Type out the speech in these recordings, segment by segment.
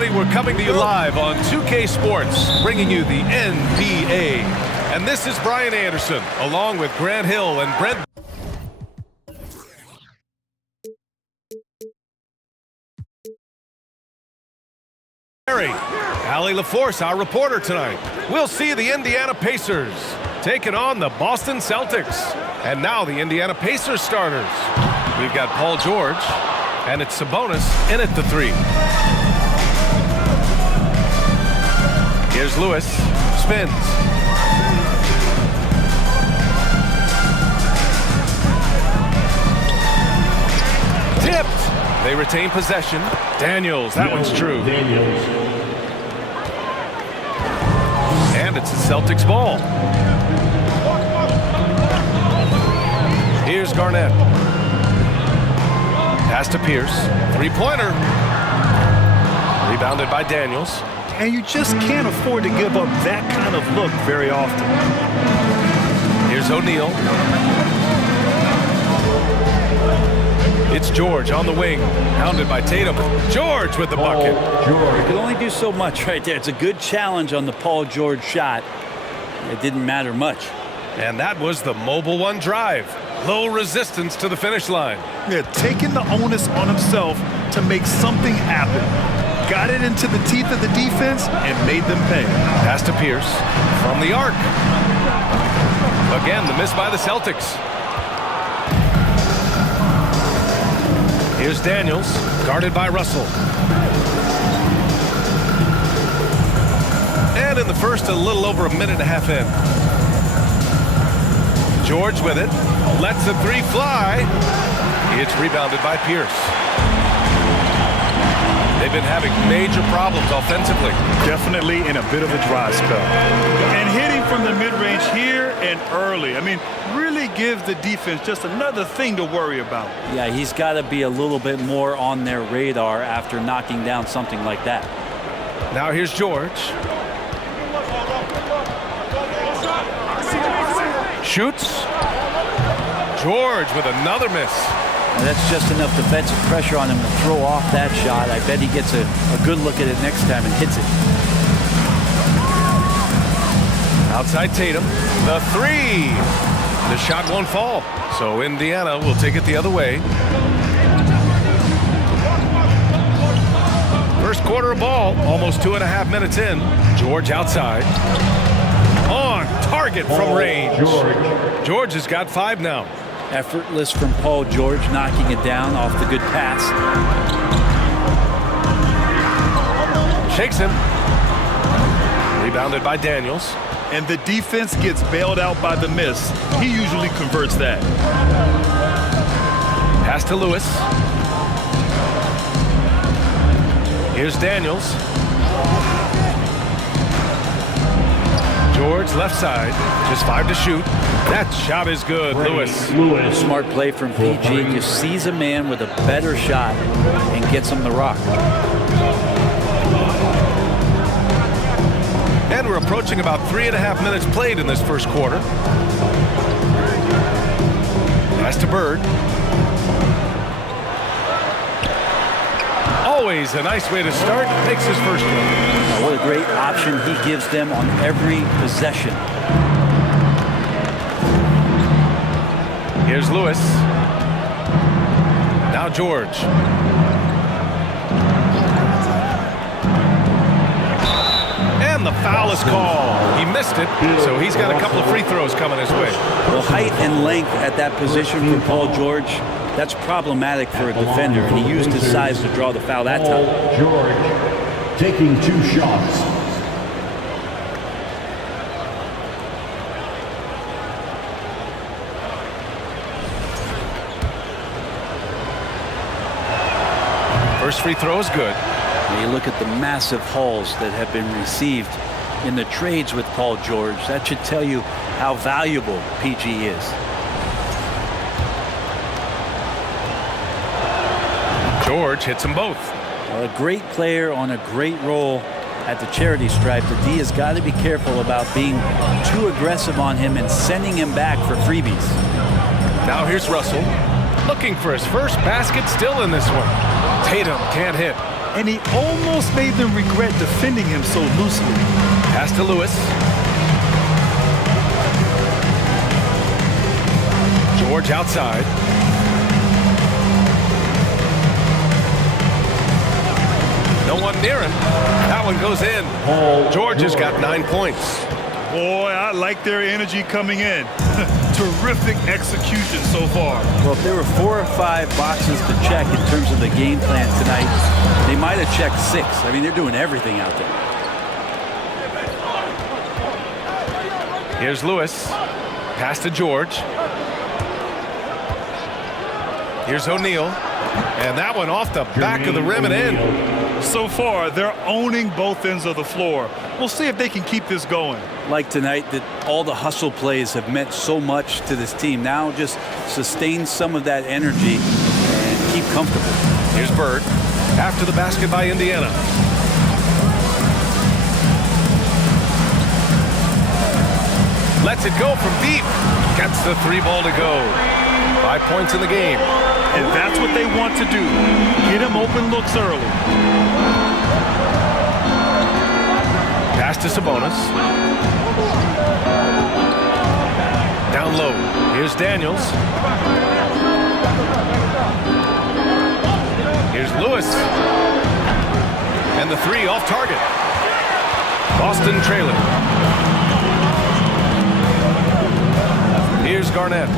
everybody. We're coming to you live on 2K Sports, bringing you the NBA. And this is Brian Anderson, along with Grant Hill and Brent. Allie LaForce, our reporter tonight. We'll see the Indiana Pacers taking on the Boston Celtics. And now the Indiana Pacers starters. We've got Paul George, and it's Sabonis in at the 3. Here's Lewis, spins. Tipped. They retain possession. Daniels, that one's true. And it's the Celtics ball. Here's Garnett. Pass to Pierce. Three-pointer. Rebounded by Daniels. And you just can't afford to give up that kind of look very often. Here's O'Neal. It's George on the wing, hounded by Tatum. George with the bucket. You can only do so much right there. It's a good challenge on the Paul George shot. It didn't matter much. And that was the Mobile One drive. Low resistance to the finish line. Yeah, taking the onus on himself to make something happen. Got it into the teeth of the defense and made them pay. Pass to Pierce from the arc. Again, the miss by the Celtics. Here's Daniels, guarded by Russell. And in the first, a little over a minute and a half in. George with it, lets the 3 fly. It's rebounded by Pierce. They've been having major problems offensively. Definitely in a bit of a dry spell. And hitting from the mid-range here and early. I mean, really gives the defense just another thing to worry about. Yeah, he's got to be a little bit more on their radar after knocking down something like that. Now here's George. Shoots. George with another miss. And that's just enough defensive pressure on him to throw off that shot. I bet he gets a good look at it next time and hits it. Outside Tatum, the 3. The shot won't fall, so Indiana will take it the other way. First quarter of ball, almost 2.5 minutes in. George outside. On target from range. George has got 5 now. Effortless from Paul George, knocking it down off the good pass. Shakes him. Rebounded by Daniels. And the defense gets bailed out by the miss. He usually converts that. Pass to Lewis. Here's Daniels. George left side, just 5 to shoot. That shot is good, Lewis. Smart play from PG. Just sees a man with a better shot and gets him the rock. And we're approaching about 3.5 minutes played in this first quarter. Pass to Bird. Always a nice way to start. Takes his first one. What a great option he gives them on every possession. Here's Lewis. Now George. And the foul is called. He missed it, so he's got a couple of free throws coming his way. Well, height and length at that position for Paul George, that's problematic for a defender, and he used his size to draw the foul that time. George taking 2 shots. First free throw is good. And you look at the massive hauls that have been received in the trades with Paul George. That should tell you how valuable PG is. George hits them both. Well, a great player on a great role at the charity stripe. The D has got to be careful about being too aggressive on him and sending him back for freebies. Now here's Russell, looking for his first basket, still in this one. Tatum can't hit. and he almost made them regret defending him so loosely. Pass to Lewis. George outside. No one near him. That one goes in. George has got 9 points. Boy, I like their energy coming in. Terrific execution so far. Well, if there were 4 or 5 boxes to check in terms of the game plan tonight, they might have checked 6. I mean, they're doing everything out there. Here's Lewis. Pass to George. Here's O'Neal. And that one off the back of the rim and in. So far, they're owning both ends of the floor. We'll see if they can keep this going. Like tonight, that all the hustle plays have meant so much to this team. Now just sustain some of that energy and keep comfortable. Here's Bird. After the basket by Indiana. Lets it go from deep. Gets the 3 ball to go. 5 points in the game. And that's what they want to do. Get him open looks early. Pass to Sabonis. Down low. Here's Daniels. Here's Lewis. And the 3 off target. Boston trailing. Here's Garnett.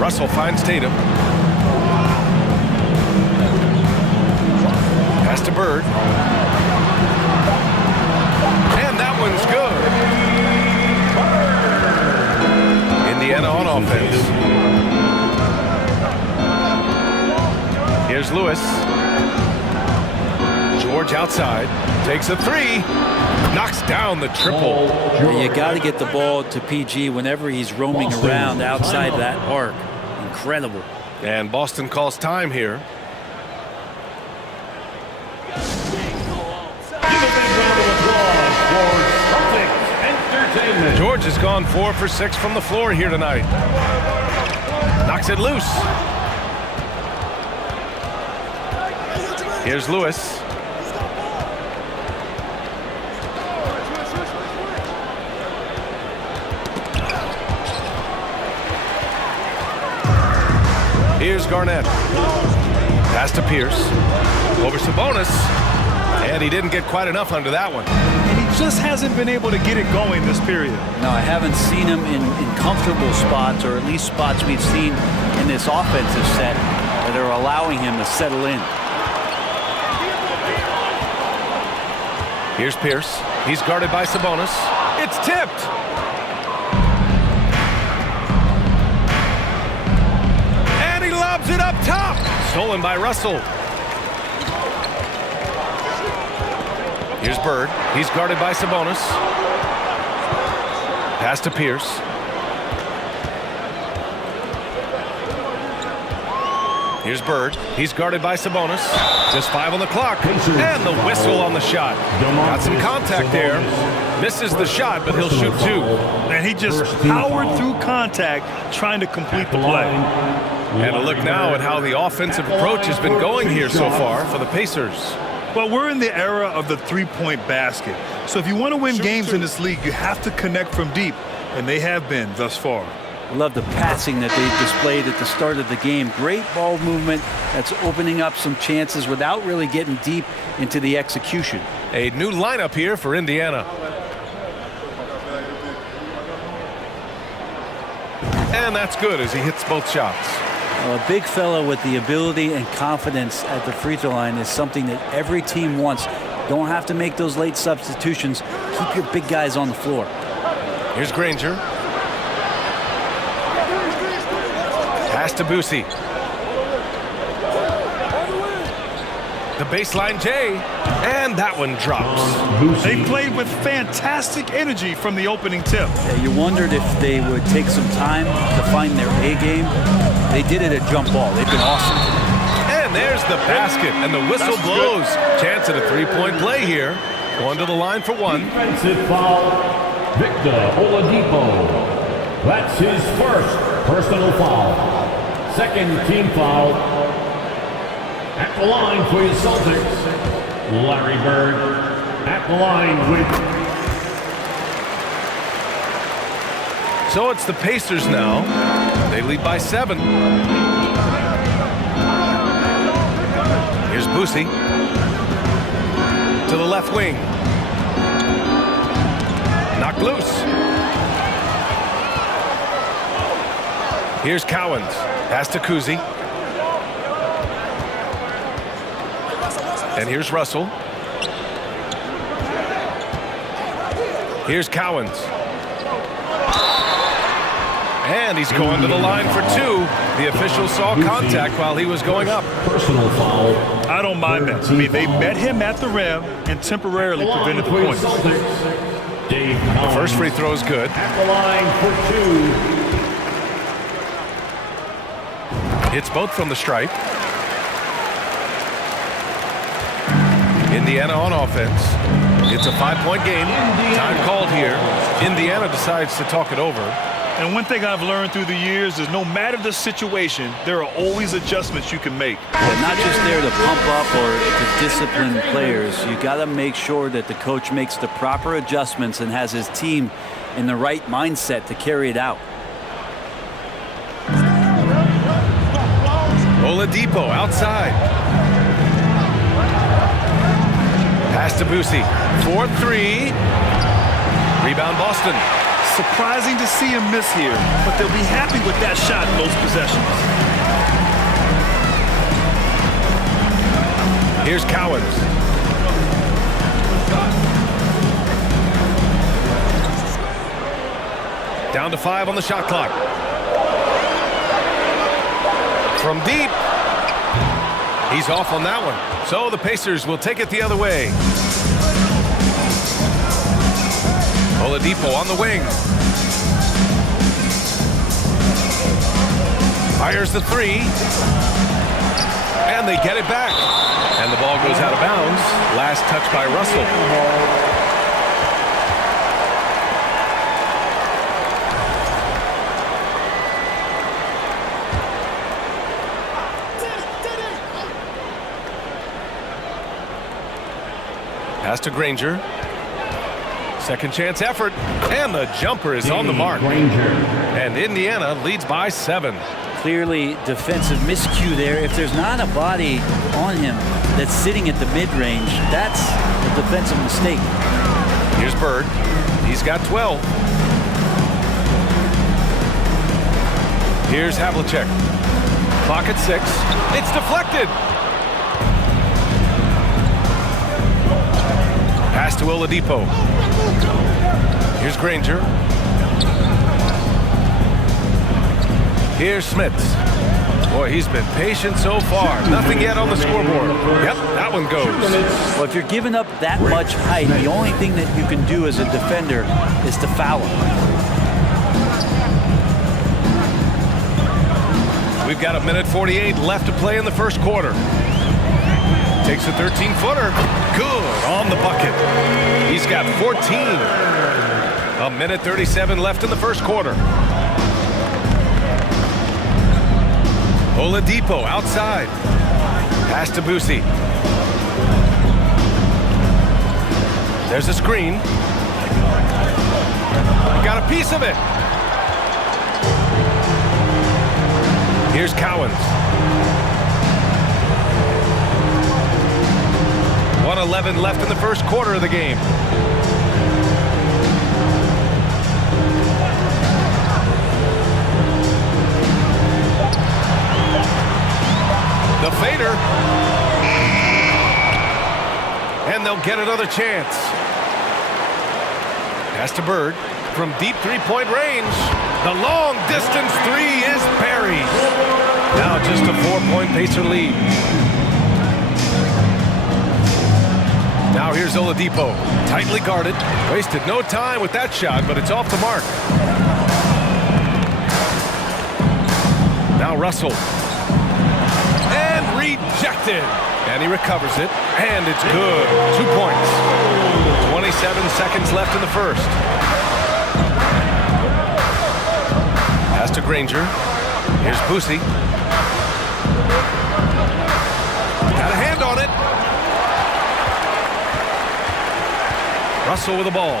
Russell finds Tatum. Pass to Bird. And that one's good. Indiana on offense. Here's Lewis. George outside. Takes a 3. Knocks down the triple. Yeah, you got to get the ball to PG whenever he's roaming around outside that arc. Incredible. And Boston calls time here. George has gone 4 for 6 from the floor here tonight. Knocks it loose. Here's Lewis. Here's Garnett. Pass to Pierce. Over Sabonis. And he didn't get quite enough under that one. And he just hasn't been able to get it going this period. No, I haven't seen him in comfortable spots, or at least spots we've seen in this offensive set that are allowing him to settle in. Here's Pierce. He's guarded by Sabonis. It's tipped. And he lobs it up top. Stolen by Russell. Here's Bird. He's guarded by Sabonis. Pass to Pierce. Here's Bird. He's guarded by Sabonis. Just 5 on the clock. And the whistle on the shot. Got some contact there. Misses the shot, but he'll shoot 2. And he just powered through contact trying to complete the play. And a look now at how the offensive approach has been going here so far for the Pacers. Well, we're in the era of the three-point basket. So if you want to win games in this league, you have to connect from deep. And they have been thus far. I love the passing that they displayed at the start of the game. Great ball movement that's opening up some chances without really getting deep into the execution. A new lineup here for Indiana. And that's good as he hits both shots. Well, a big fella with the ability and confidence at the free throw line is something that every team wants. Don't have to make those late substitutions. Keep your big guys on the floor. Here's Granger. Pass to Boosie. The baseline J. And that one drops. They played with fantastic energy from the opening tip. Yeah, you wondered if they would take some time to find their A game. They did it at jump ball. They've been awesome today. And there's the basket, and the whistle blows. Chance at a three-point play here. Going to the line for 1. Defensive foul, Victor Oladipo. That's his first personal foul. Second team foul, At the line for your Celtics, Larry Bird. At the line with... So it's the Pacers now. They lead by 7. Here's Boosie to the left wing. Knocked loose. Here's Cowens. Pass to Kuzi. And here's Russell. Here's Cowens. And he's going to the line for 2. The official saw contact while he was going up. Personal foul. I don't mind that. I mean, they met him at the rim and temporarily prevented the points. The first free throw is good. At the line for 2. Hits both from the stripe. Indiana on offense. It's a 5-point game. Time called here. Indiana decides to talk it over. And one thing I've learned through the years is no matter the situation, there are always adjustments you can make. They're not just there to pump up or to discipline players. You got to make sure that the coach makes the proper adjustments and has his team in the right mindset to carry it out. Oladipo outside. Pass to Boosie. 4-3. Rebound Boston. Surprising to see him miss here, but they'll be happy with that shot in those possessions. Here's Cowens. Down to 5 on the shot clock. From deep. He's off on that one. So the Pacers will take it the other way. Oladipo on the wing. Fires the 3. And they get it back. And the ball goes out of bounds. Last touch by Russell. Pass to Granger. Second chance effort, and the jumper is on the mark. And Indiana leads by 7. Clearly defensive miscue there. If there's not a body on him that's sitting at the mid-range, that's a defensive mistake. Here's Bird. He's got 12. Here's Havlicek. Clock at 6. It's deflected. Pass to Oladipo. Here's Granger. Here's Smits. Boy, he's been patient so far. Nothing yet on the scoreboard. Yep, that one goes. Well, if you're giving up that much height, the only thing that you can do as a defender is to foul him. We've got 1:48 left to play in the first quarter. Takes a 13-footer. Good on the bucket. He's got 14. 1:37 left in the first quarter. Oladipo outside. Pass to Boosie. There's a screen. Got a piece of it. Here's Cowens. 1:11 left in the first quarter of the game. The fader. And they'll get another chance. Pass to Bird from deep three-point range. The long distance 3 is buried. Now just a 4-point Pacer lead. Now here's Oladipo, tightly guarded. Wasted no time with that shot, but it's off the mark. Now Russell. And rejected. And he recovers it, and it's good. 2 points. 27 seconds left in the first. Pass to Granger. Here's Boosie. Got a hand on it. Russell with the ball.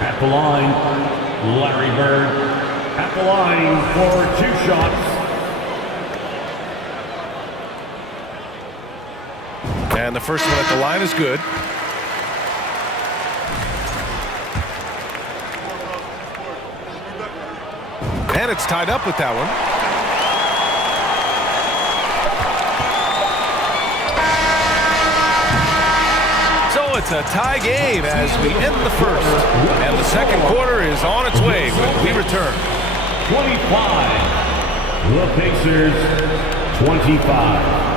At the line, Larry Bird. At the line for 2 shots. And the first one at the line is good. And it's tied up with that one. So it's a tie game as we end the first. And the second quarter is on its way when we return. 25. The Pacers, 25.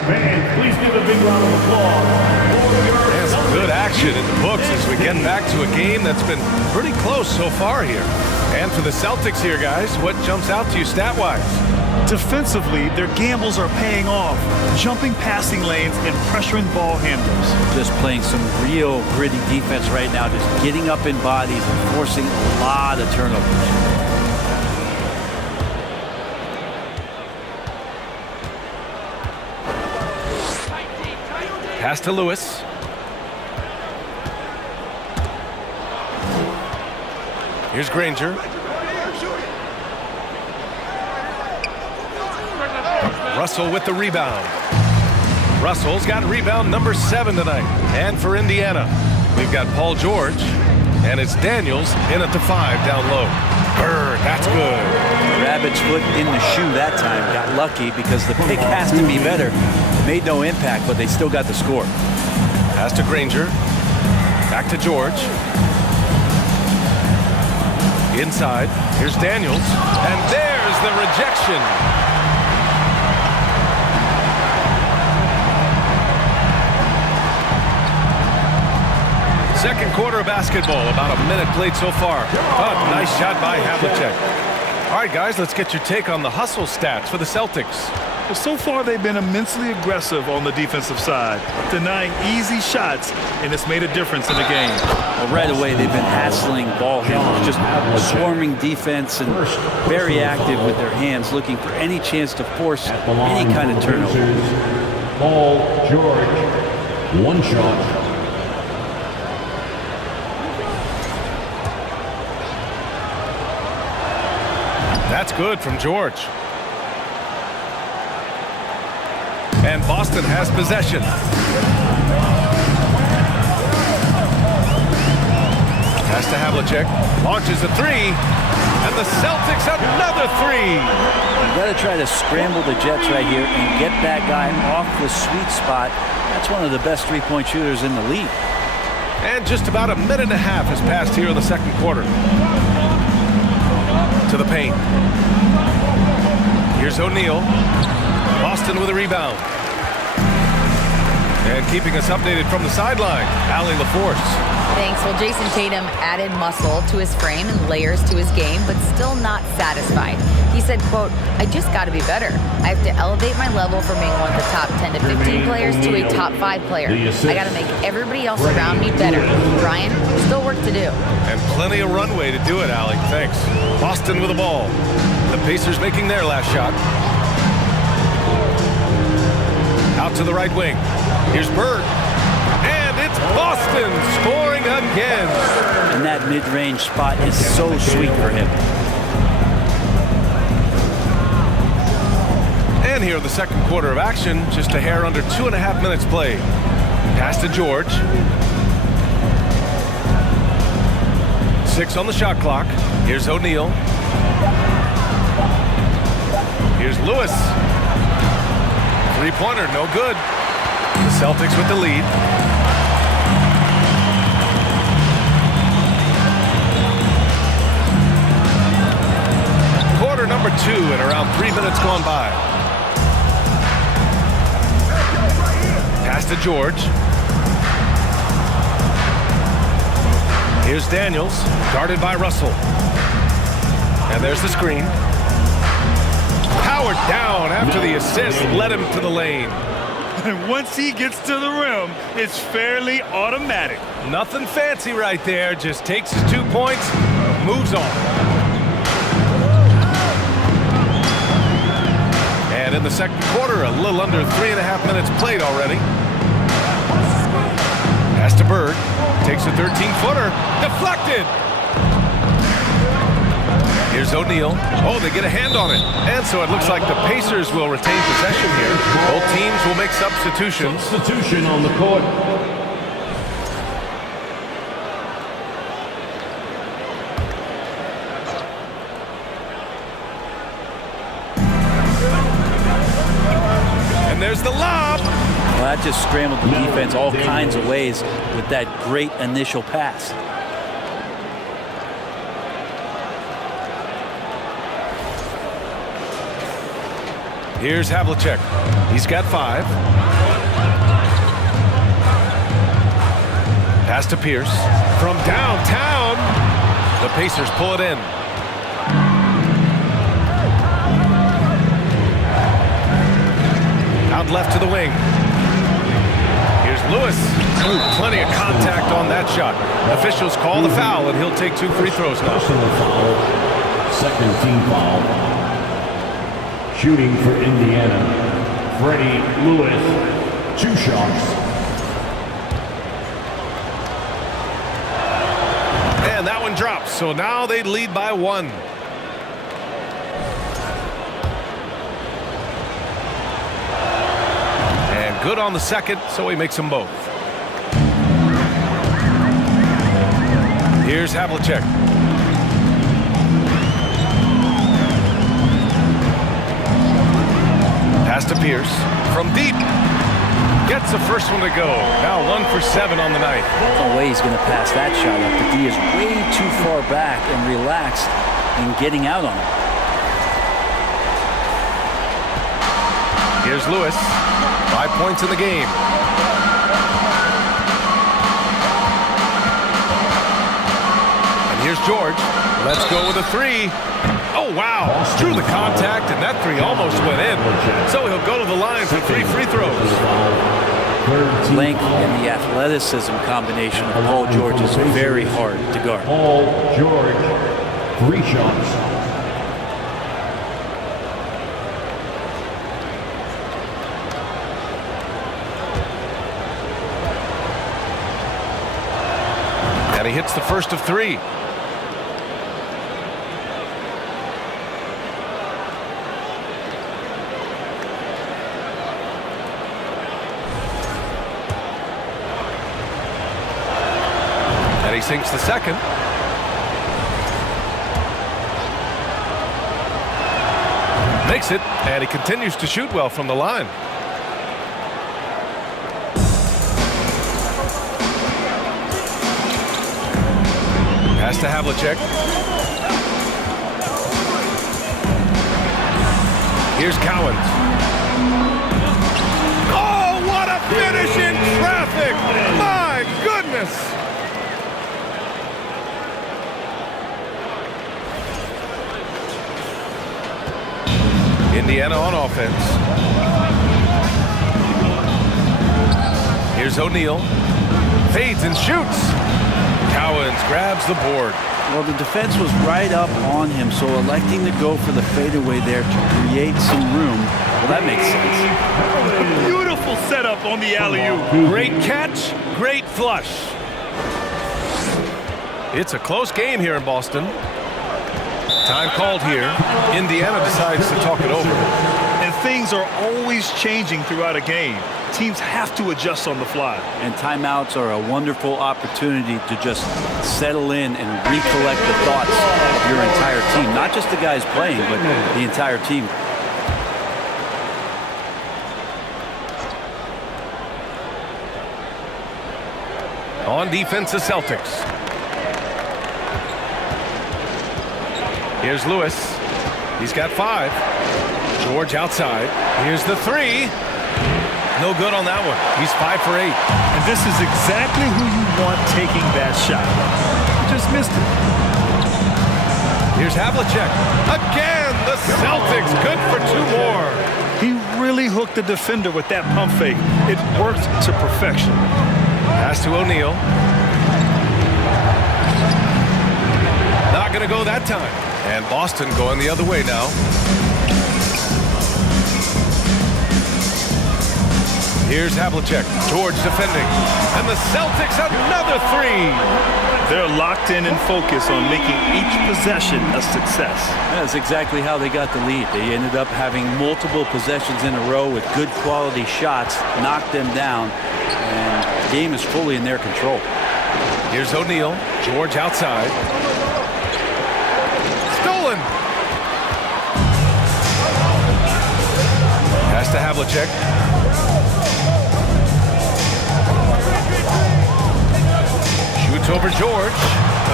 Fans, please give a big round of applause. And some good action in the books as we get back to a game that's been pretty close so far here. And for the Celtics here, guys, what jumps out to you stat-wise? Defensively, their gambles are paying off, jumping passing lanes and pressuring ball handlers. Just playing some real gritty defense right now, just getting up in bodies and forcing a lot of turnovers. Pass to Lewis. Here's Granger. Russell with the rebound. Russell's got rebound number 7 tonight. And for Indiana, we've got Paul George, and it's Daniels in at the 5 down low. Bird, that's good. Rabbit's foot in the shoe that time. Got lucky because the pick has to be better. Made no impact, but they still got the score. Pass to Granger. Back to George. Inside. Here's Daniels. And there's the rejection. Second quarter of basketball. About a minute played so far. Oh, nice shot by Havlicek. All right, guys, let's get your take on the hustle stats for the Celtics. Well, so far, they've been immensely aggressive on the defensive side, denying easy shots, and it's made a difference in the game. Well, right away, they've been hassling ball handlers, just swarming defense and very active with their hands, looking for any chance to force any kind of turnover. Paul George, 1 shot. That's good from George. And Boston has possession. Pass to Havlicek. Launches a 3. And the Celtics another 3. You got to try to scramble the Jets right here and get that guy off the sweet spot. That's one of the best three-point shooters in the league. And just about a minute and a half has passed here in the second quarter. To the paint. Here's O'Neal. Boston with a rebound. And keeping us updated from the sideline, Allie LaForce. Thanks. Well, Jason Tatum added muscle to his frame and layers to his game, but still not satisfied. He said, quote, "I just got to be better. I have to elevate my level from being one of the top 10 to 15 players to a top 5 player. I got to make everybody else around me better. Brian, still work to do." And plenty of runway to do it, Allie. Thanks. Boston with the ball. The Pacers making their last shot. Out to the right wing. Here's Bird. And it's Boston scoring again. And that mid-range spot is so sweet for him. And here in the second quarter of action, just a hair under 2.5 minutes played. Pass to George. 6 on the shot clock. Here's O'Neal. Here's Lewis. Three-pointer, no good. The Celtics with the lead. Quarter number 2 and around 3 minutes gone by. Pass to George. Here's Daniels, guarded by Russell. And there's the screen. Powered down after the assist led him to the lane. And once he gets to the rim, it's fairly automatic. Nothing fancy right there. Just takes his 2 points, moves on. And in the second quarter, a little under 3.5 minutes played already. Pass to Bird. Takes a 13-footer. Deflected. Here's O'Neal. Oh, they get a hand on it. And so it looks like the Pacers will retain possession here. Both teams will make substitutions. Substitution on the court. And there's the lob. Well, that just scrambled the defense all kinds of ways with that great initial pass. Here's Havlicek. He's got 5. Pass to Pierce. From downtown, the Pacers pull it in. Out left to the wing. Here's Lewis. Ooh, plenty of contact on that shot. Officials call the foul, and he'll take 2 free throws now. Personal foul. Second team foul. Shooting for Indiana, Freddie Lewis, 2 shots. And that one drops, so now they lead by 1. And good on the second, so he makes them both. Here's Havlicek. Pass to Pierce. From deep. Gets the first one to go. Now 1 for 7 on the night. No way he's going to pass that shot up. The D is way too far back and relaxed in getting out on it. Here's Lewis. 5 points in the game. And here's George. Let's go with a 3. Oh, wow. Drew the contact, and that 3 almost went in. So he'll go to the line for 3 free throws. Length and the athleticism combination of Paul George is very hard to guard. Paul George, 3 shots. And he hits the first of 3. He sinks the second. Makes it, and he continues to shoot well from the line. Pass to Havlicek. Here's Cowens. Oh, what a finish in traffic! My goodness! Indiana on offense. Here's O'Neal. Fades and shoots. Cowens grabs the board. Well, the defense was right up on him, so electing to go for the fadeaway there to create some room, well, that makes sense. Beautiful setup on the alley-oop. Great catch, great flush. It's a close game here in Boston. Time called here. Indiana decides to talk it over. And things are always changing throughout a game. Teams have to adjust on the fly. And timeouts are a wonderful opportunity to just settle in and recollect the thoughts of your entire team. Not just the guys playing, but the entire team. On defense, the Celtics. Here's Lewis. He's got 5. George outside. Here's the 3. No good on that one. He's 5 for 8. And this is exactly who you want taking that shot. He just missed it. Here's Havlicek. Again, the Celtics good for 2 more. He really hooked the defender with that pump fake. It worked to perfection. Pass to O'Neal. Not going to go that time. And Boston going the other way now. Here's Havlicek. George defending. And the Celtics another 3. They're locked in and focused on making each possession a success. That's exactly how they got the lead. They ended up having multiple possessions in a row with good quality shots, knocked them down, and the game is fully in their control. Here's O'Neal. George outside. Stolen. Pass to Havlicek. Shoots over George.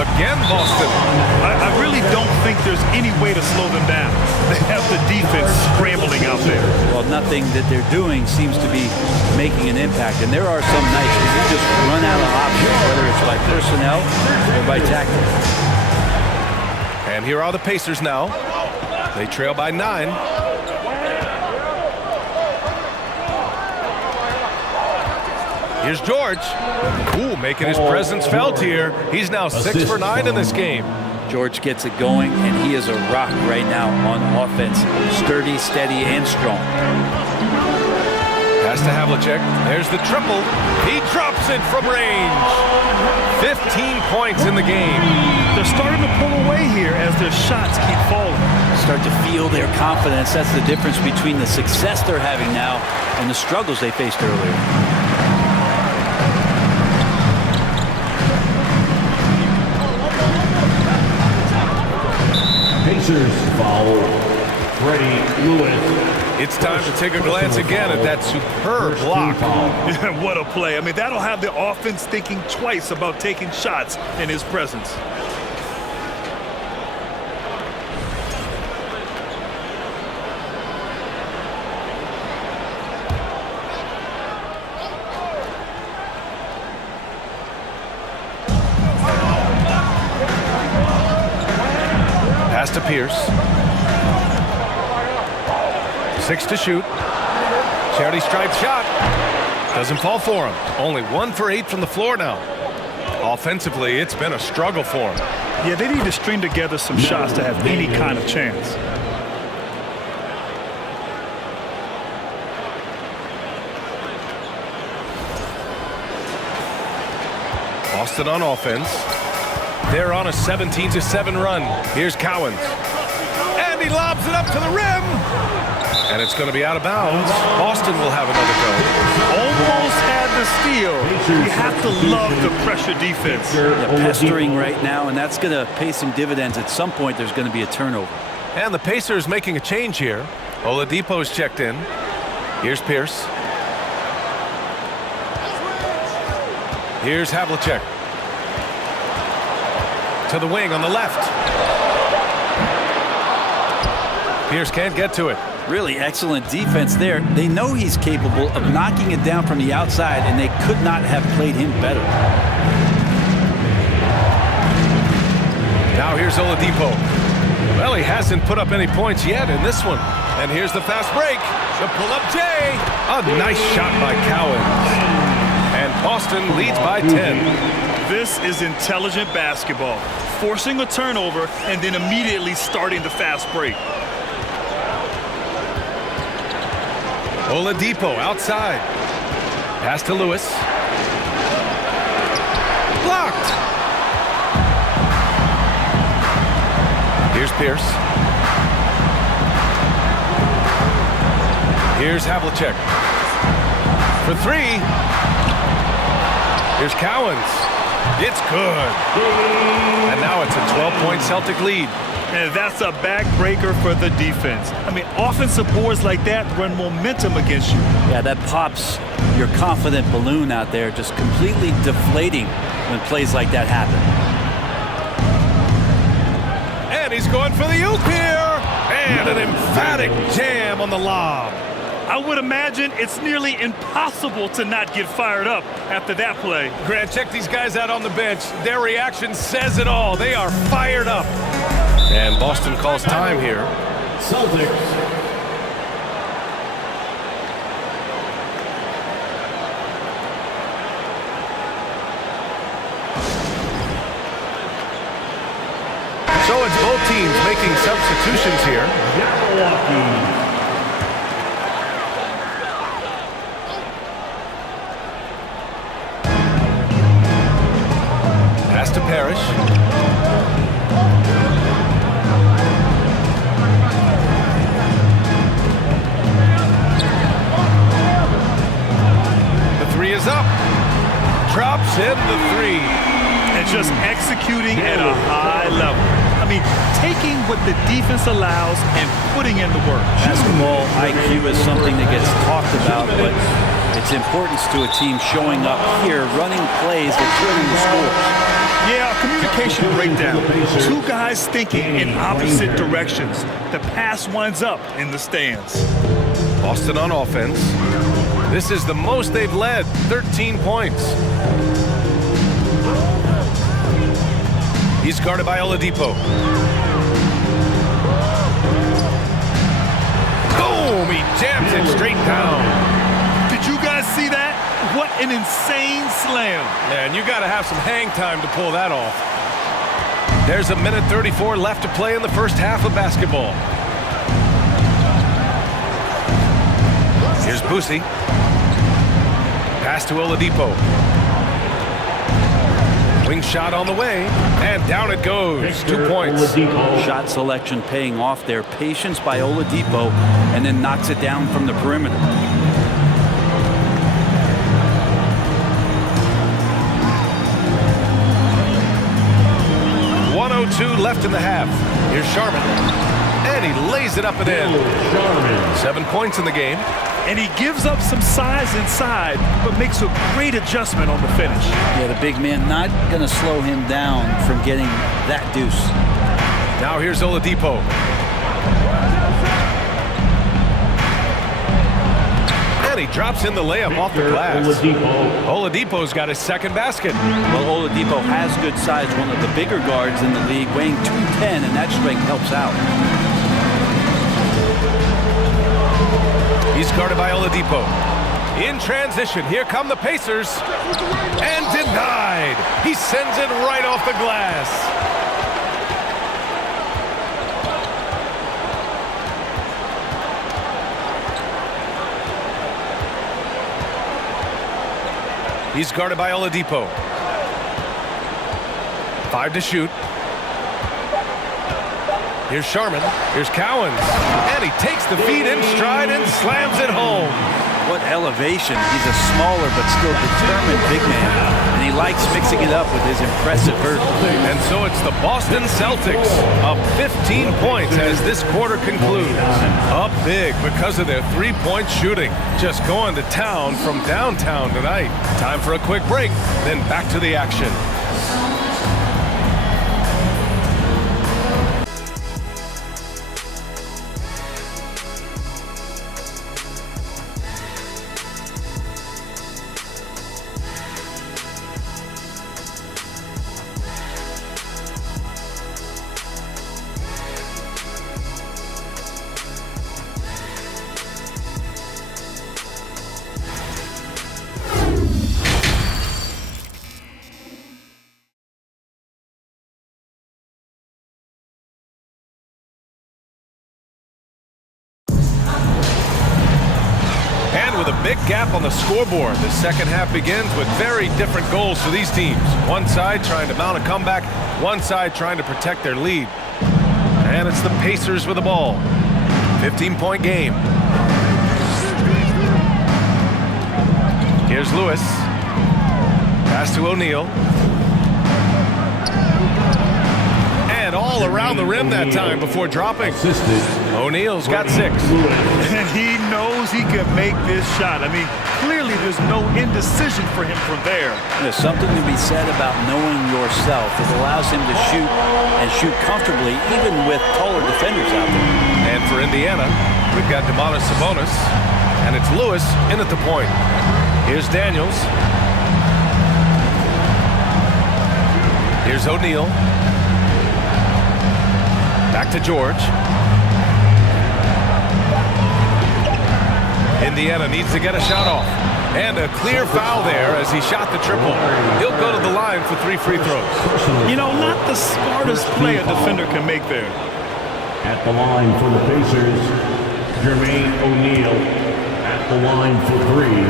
Again, Boston. I really don't think there's any way to slow them down. They have the defense scrambling out there. Well, nothing that they're doing seems to be making an impact. And there are some nights where you just run out of options, whether it's by personnel or by tactics. And here are the Pacers now. They trail by 9. Here's George. Ooh, making his presence felt here. He's now 6 for 9 in this game. George gets it going, and he is a rock right now on offense. Sturdy, steady, and strong. Pass to Havlicek. There's the triple. He drops it from range. 15 points in the game. They're starting to pull away here as their shots keep falling. Start to feel their confidence. That's the difference between the success they're having now and the struggles they faced earlier. Pacers foul. Freddie Lewis. It's time to take a glance again at that superb block. Yeah, what a play. I mean, that'll have the offense thinking twice about taking shots in his presence. Pass to Pierce. 6 to shoot. Charity stripe shot. Doesn't fall for him. Only 1 for 8 from the floor now. Offensively, it's been a struggle for him. Yeah, they need to string together some shots to have any kind of chance. Boston on offense. They're on a 17-7 run. Here's Cowens. And he lobs it up to the rim. And it's going to be out of bounds. Boston will have another go. Almost had the steal. You have to love the pressure defense. They're pestering right now, and that's going to pay some dividends. At some point, there's going to be a turnover. And the Pacers making a change here. Oladipo's checked in. Here's Pierce. Here's Havlicek. To the wing on the left. Pierce can't get to it. Really excellent defense there. They know he's capable of knocking it down from the outside, and they could not have played him better. Now here's Oladipo. Well, he hasn't put up any points yet in this one. And here's the fast break. The pull-up J. A nice shot by Cowens. And Boston leads by 10. This is intelligent basketball. Forcing a turnover and then immediately starting the fast break. Oladipo outside. Pass to Lewis. Blocked. Here's Pierce. Here's Havlicek. For 3. Here's Cowens. It's good. And now it's a 12-point Celtic lead. And that's a backbreaker for the defense. I mean, offensive boards like that run momentum against you. Yeah, that pops your confident balloon out there, just completely deflating when plays like that happen. And he's going for the oop here. And an emphatic jam on the lob. I would imagine it's nearly impossible to not get fired up after that play. Grant, check these guys out on the bench. Their reaction says it all. They are fired up. And Boston calls time here. Celtics. So it's both teams making substitutions here. Milwaukee. Pass to Parrish. The three is up. Drops in the three. And just executing at a high level. I mean, taking what the defense allows and putting in the work. Basketball IQ is something that gets talked about, but its importance to a team showing up here, running plays that turn into scores. Yeah, communication breakdown. Two guys thinking in opposite directions. The pass winds up in the stands. Boston on offense. This is the most they've led, 13 points. He's guarded by Oladipo. Boom! He jams it straight down. Did you guys see that? What an insane slam. Man, you got to have some hang time to pull that off. There's a minute 34 left to play in the first half of basketball. Here's Boosie. Pass to Oladipo. Wing shot on the way, and down it goes. 2 points. Shot selection paying off there. Patience by Oladipo, and then knocks it down from the perimeter. 1:02 left in the half. Here's Sharman, and he lays it up and in. 7 points in the game. And he gives up some size inside, but makes a great adjustment on the finish. Yeah, the big man not going to slow him down from getting that deuce. Now here's Oladipo. And he drops in the layup off the glass. Oladipo's got his second basket. Well, Oladipo has good size, one of the bigger guards in the league, weighing 210, and that strength helps out. He's guarded by Oladipo. In transition, here come the Pacers. And denied. He sends it right off the glass. He's guarded by Oladipo. 5 to shoot. Here's Sharman. Here's Cowens. And he takes the feed in stride and slams it home. What elevation. He's a smaller but still determined big man. And he likes mixing it up with his impressive vert. And so it's the Boston Celtics up 15 points as this quarter concludes. Up big because of their three-point shooting. Just going to town from downtown tonight. Time for a quick break, then back to the action. With a big gap on the scoreboard, the second half begins with very different goals for these teams. One side trying to mount a comeback, one side trying to protect their lead. And it's the Pacers with the ball. 15-point game. Here's Lewis. Pass to O'Neal. And all around the rim that time before dropping. O'Neal's got 6. And he knows he can make this shot. I mean, clearly there's no indecision for him from there. There's something to be said about knowing yourself. It allows him to shoot and shoot comfortably, even with taller defenders out there. And for Indiana, we've got Domantas Sabonis, and it's Lewis in at the point. Here's Daniels. Here's O'Neal. Back to George. Indiana needs to get a shot off. And a clear foul there as he shot the triple. He'll go to the line for 3 free throws. You know, not the smartest play a defender can make there. At the line for the Pacers, Jermaine O'Neal at the line for 3.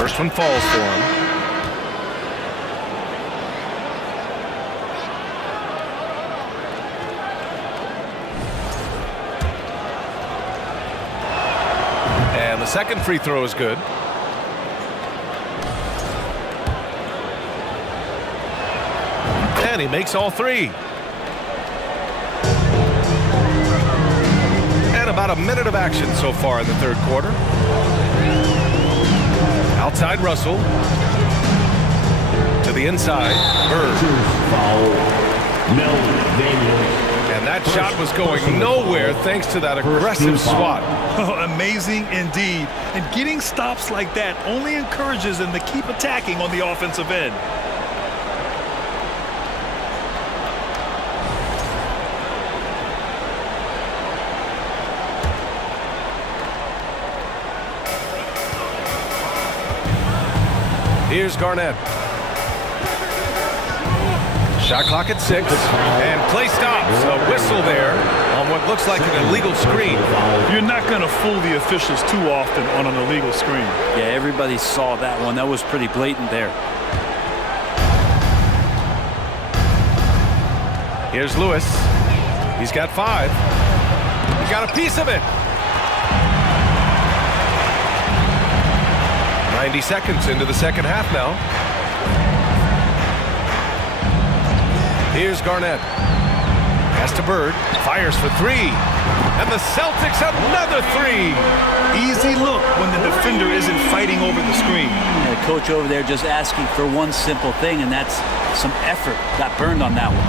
First one falls for him. And the second free throw is good. And he makes all 3. And about a minute of action so far in the third quarter. Outside Russell. To the inside. Bird. Foul. Daniels. And that shot was going nowhere thanks to that aggressive swat. Oh, amazing indeed. And getting stops like that only encourages them to keep attacking on the offensive end. Here's Garnett. Shot clock at 6, and play stops. A whistle there on what looks like an illegal screen. You're not going to fool the officials too often on an illegal screen. Yeah, everybody saw that one. That was pretty blatant there. Here's Lewis. He's got 5. He got a piece of it. 90 seconds into the second half now. Here's Garnett. Pass to Bird. Fires for 3. And the Celtics another 3. Easy look when the defender isn't fighting over the screen. And the coach over there just asking for one simple thing, and that's some effort. Got burned on that one.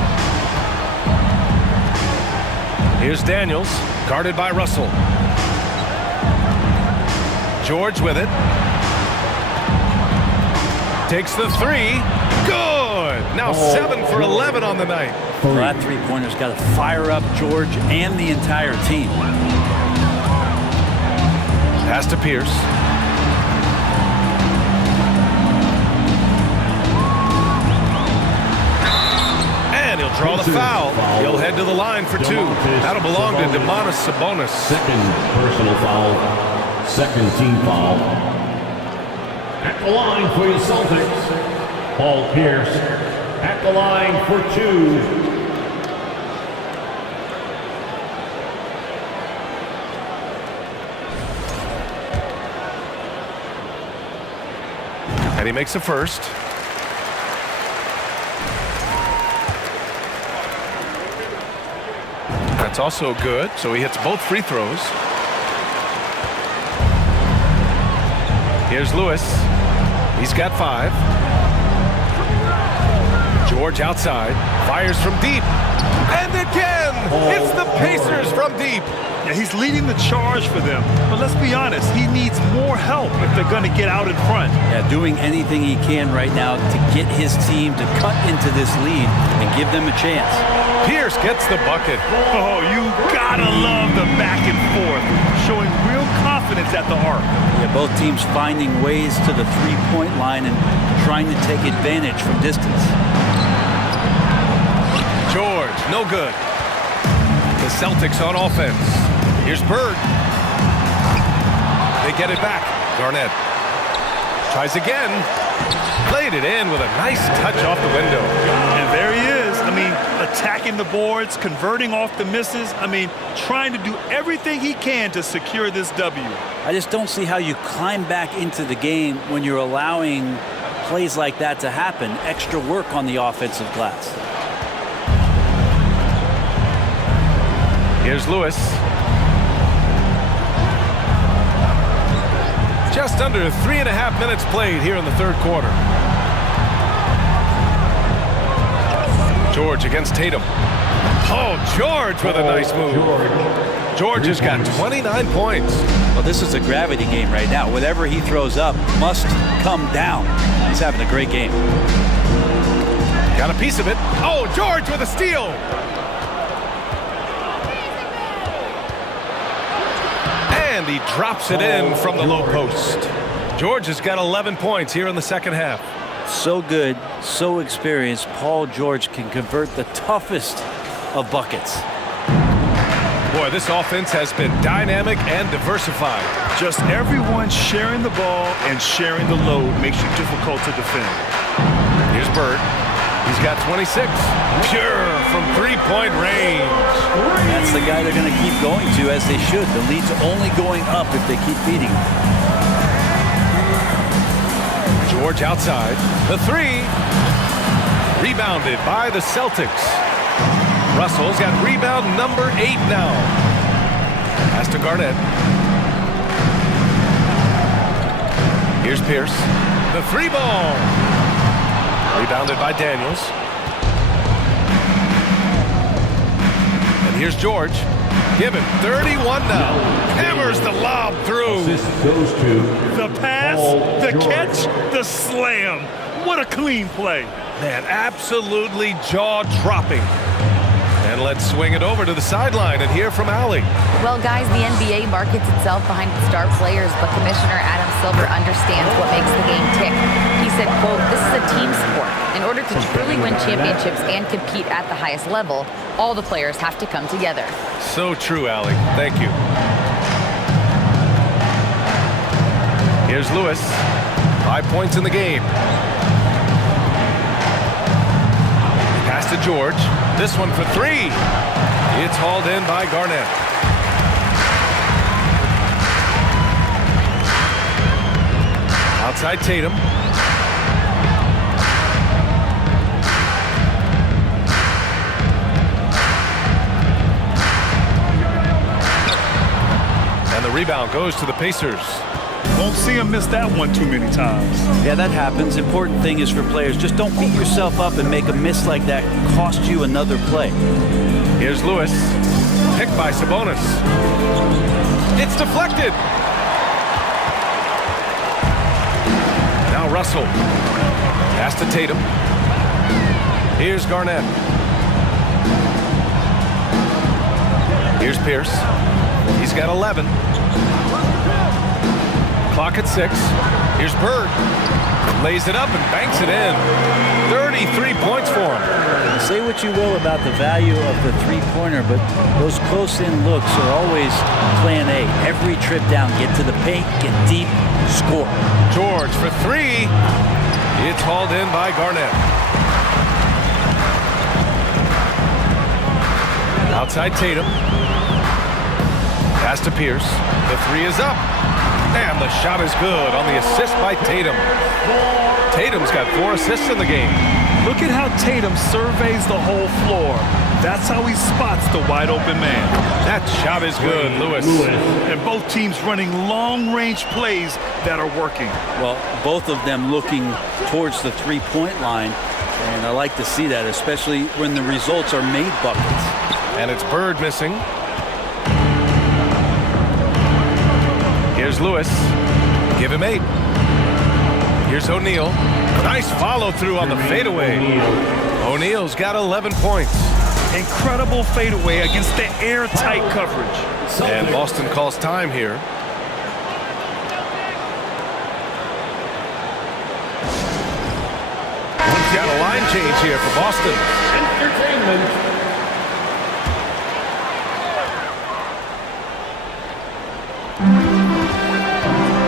Here's Daniels. Guarded by Russell. George with it. Takes the 3. Good. Now 7 for 11 on the night. Well, that three-pointer's got to fire up George and the entire team. Pass to Pierce. And he'll draw the foul. He'll head to the line for 2. That'll belong to Domantas Sabonis. Second personal foul. Second team foul. At the line for the Celtics, Paul Pierce. At the line for 2. And he makes the first. That's also good, so he hits both free throws. Here's Lewis. He's got 5. George outside. Fires from deep. And again! It's the Pacers from deep. Yeah, he's leading the charge for them. But let's be honest, he needs more help if they're going to get out in front. Yeah, doing anything he can right now to get his team to cut into this lead and give them a chance. Pierce gets the bucket. Oh, you gotta love the back and forth, showing real confidence at the arc. Yeah, both teams finding ways to the three-point line and trying to take advantage from distance. George, no good. The Celtics on offense. Here's Bird. They get it back. Garnett tries again. Played it in with a nice touch off the window. And there he is. I mean, attacking the boards, converting off the misses. I mean, trying to do everything he can to secure this W. I just don't see how you climb back into the game when you're allowing plays like that to happen. Extra work on the offensive glass. Here's Lewis. Just under 3.5 minutes played here in the third quarter. George against Tatum. Oh, George with a nice move. George has got 29 points. Well, this is a gravity game right now. Whatever he throws up must come down. He's having a great game. Got a piece of it. Oh, George with a steal. And he drops it in from the low post. George has got 11 points here in the second half. So good, so experienced. Paul George can convert the toughest of buckets. Boy, this offense has been dynamic and diversified. Just everyone sharing the ball and sharing the load makes you difficult to defend. Here's Bird. He's got 26. Pure from three-point range. That's the guy they're going to keep going to, as they should. The lead's only going up if they keep beating him. George outside. The three. Rebounded by the Celtics. Russell's got rebound number 8 now. Pass to Garnett. Here's Pierce. The three ball. Rebounded by Daniels. And here's George. Given 31 now. Hammers the lob through. Assist goes to The pass, Paul the George. catch, the slam. What a clean play. Man, absolutely jaw-dropping. And let's swing it over to the sideline and hear from Allie. Well, guys, the NBA markets itself behind its star players, but Commissioner Adam Silver understands what makes the game tick. He said, quote, "This is a team sport. In order to truly win championships and compete at the highest level, all the players have to come together." So true, Allie. Thank you. Here's Lewis. 5 points in the game. Pass to George. This one for three. It's hauled in by Garnett. Outside Tatum. And the rebound goes to the Pacers. Won't see him miss that one too many times. Yeah, that happens. Important thing is for players, just don't beat yourself up and make a miss like that cost you another play. Here's Lewis. Picked by Sabonis. It's deflected. Now Russell. Pass to Tatum. Here's Garnett. Here's Pierce. He's got 11. Clock at 6. Here's Bird. Lays it up and banks it in. 33 points for him. Say what you will about the value of the three-pointer, but those close-in looks are always plan A. Every trip down, get to the paint, get deep, score. George for three. It's hauled in by Garnett. Outside Tatum. Pass to Pierce. The three is up. And the shot is good on the assist by Tatum. Tatum's got 4 assists in the game. Look at how Tatum surveys the whole floor. That's how he spots the wide open man. That shot is good, Lewis. And both teams running long-range plays that are working. Well, both of them looking towards the three-point line, and I like to see that, especially when the results are made buckets. And it's Bird missing. Here's Lewis. Give him 8. Here's O'Neal. Nice follow through on the fadeaway. O'Neal's got 11 points. Incredible fadeaway against the airtight coverage. And Boston calls time here. Got a line change here for Boston. Entertainment.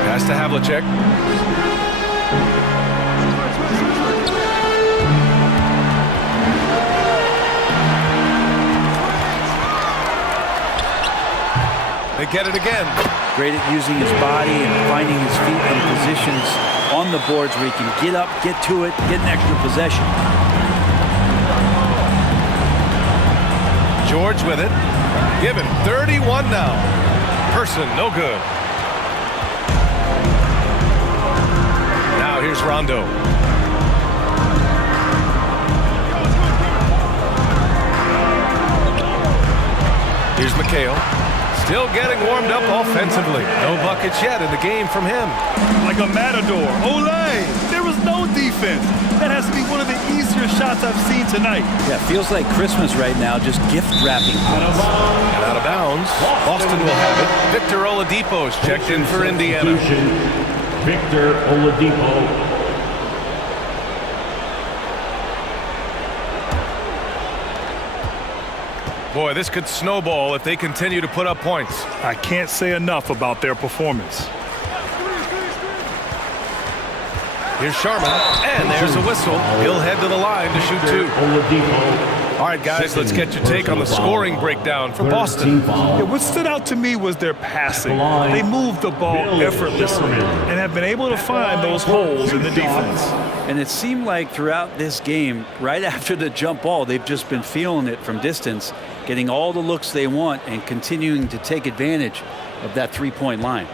Pass to Havlicek. They get it again. Great at using his body and finding his feet in positions on the boards where he can get up, get to it, get an extra possession. George with it. Given 31 now. Person, no good. Now here's Rondo. Here's MACAU. Still getting warmed up offensively. No buckets yet in the game from him. Like a matador. Olay! There was no defense. defense. That has to be one of the easier shots I've seen tonight. Yeah, feels like Christmas right now, just gift wrapping points. And out of bounds. Boston will have it. Victor Oladipo's checked in for Indiana. Victor Oladipo. Boy, this could snowball if they continue to put up points. I can't say enough about their performance. Here's Sharman, and there's a whistle. He'll head to the line to shoot two. All right, guys, let's get your take on the scoring breakdown for Boston. Yeah, what stood out to me was their passing. They moved the ball effortlessly and have been able to find those holes in the defense. And it seemed like throughout this game, right after the jump ball, they've just been feeling it from distance, getting all the looks they want and continuing to take advantage of that three-point line.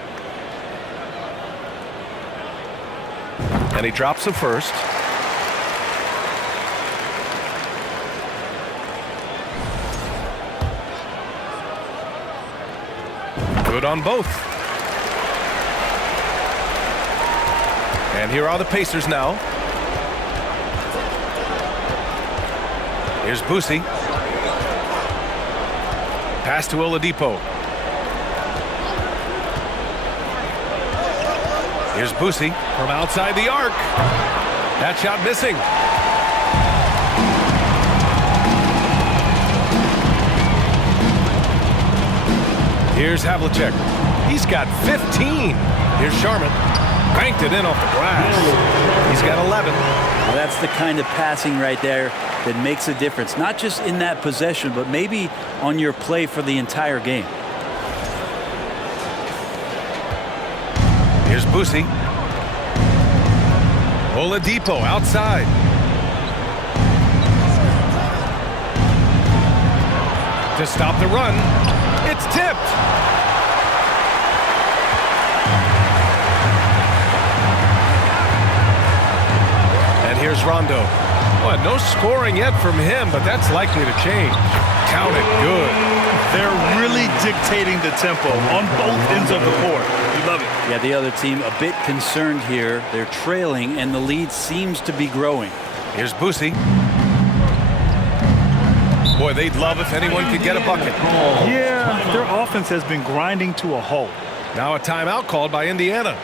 And he drops the first. Good on both. And here are the Pacers now. Here's Boosie. Pass to Oladipo. Here's Boosie from outside the arc. That shot missing. Here's Havlicek. He's got 15. Here's Sharman. Banked it in off the glass. He's got 11. Well, that's the kind of passing right there that makes a difference. Not just in that possession, but maybe on your play for the entire game. Here's Boosie. Oladipo outside. To stop the run. It's tipped. And here's Rondo. Well, no scoring yet from him, but that's likely to change. Count it good. They're really dictating the tempo on both ends of the court. We love it. Yeah, the other team a bit concerned here. They're trailing, and the lead seems to be growing. Here's Boosie. Boy, they'd love if anyone could get a bucket. Yeah, their offense has been grinding to a halt. Now a timeout called by Indiana.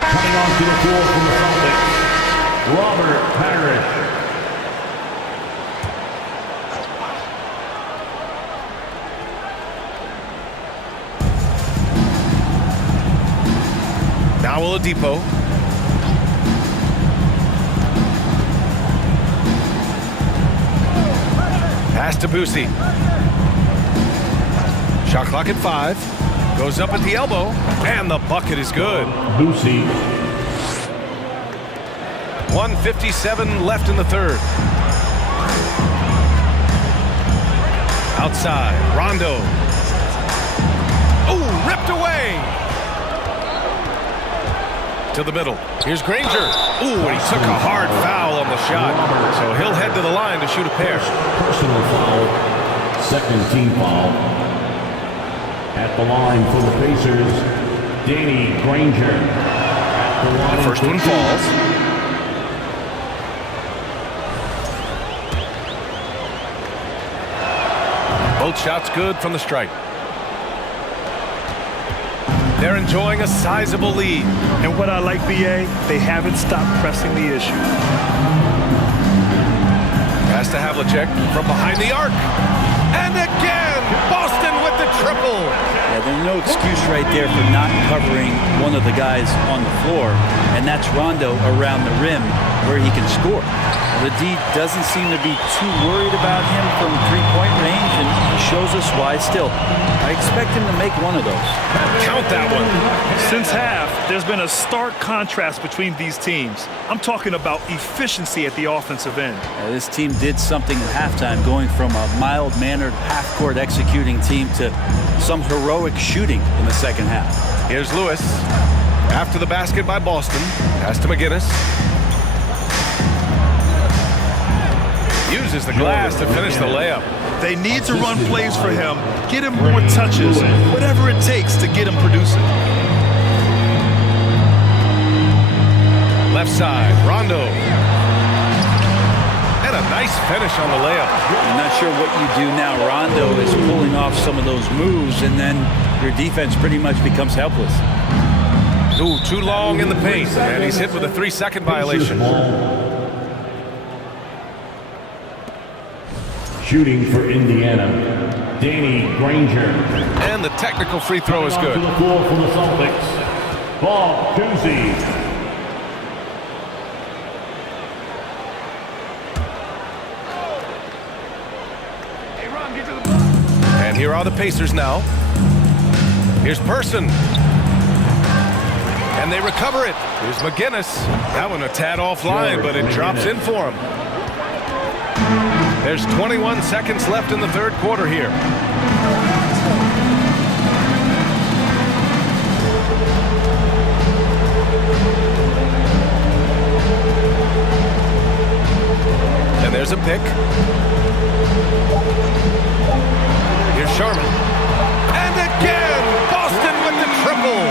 Coming onto the floor from the Celtics, Robert Parrish. Now Oladipo. Pass to Boosie. Shot clock at 5. Goes up at the elbow, and the bucket is good. Boosie. 1:57 left in the third. Outside, Rondo. Oh, ripped away. To the middle. Here's Granger. Ooh, and he took a hard foul on the shot. So he'll head to the line to shoot a pair. Personal foul. Second team foul. At the line for the Pacers, Danny Granger. At the line. The first one falls. Both shots good from the stripe. They're enjoying a sizable lead. And what I like, BA, they haven't stopped pressing the issue. Pass to Havlicek from behind the arc. And again, Boston with the triple. Yeah, there's no excuse right there for not covering one of the guys on the floor, and that's Rondo around the rim where he can score. The D doesn't seem to be too worried about him from three-point range, and he shows us why still. I expect him to make one of those. Count that one. Since half, there's been a stark contrast between these teams. I'm talking about efficiency at the offensive end. This team did something at halftime, going from a mild-mannered half-court executing team to some heroic shooting in the second half. Here's Lewis. After the basket by Boston. Pass to McGinnis. Uses the glass to finish the layup. They need to run plays for him, get him more touches, whatever it takes to get him producing. left side. Rondo. And a nice finish on the layup. I'm not sure what you do now. Rondo is pulling off some of those moves, and then your defense pretty much becomes helpless. Ooh, too long in the paint, and he's hit with a 3-second violation. Shooting for Indiana, Danny Granger. And the technical free throw is good. To the floor for the Celtics, Bob Cousy. And here are the Pacers now. Here's Person. And they recover it. Here's McGinnis. That one a tad offline, but it drops in for him. There's 21 seconds left in the third quarter here. And there's a pick. Here's Sharman. And again, Boston with the triple.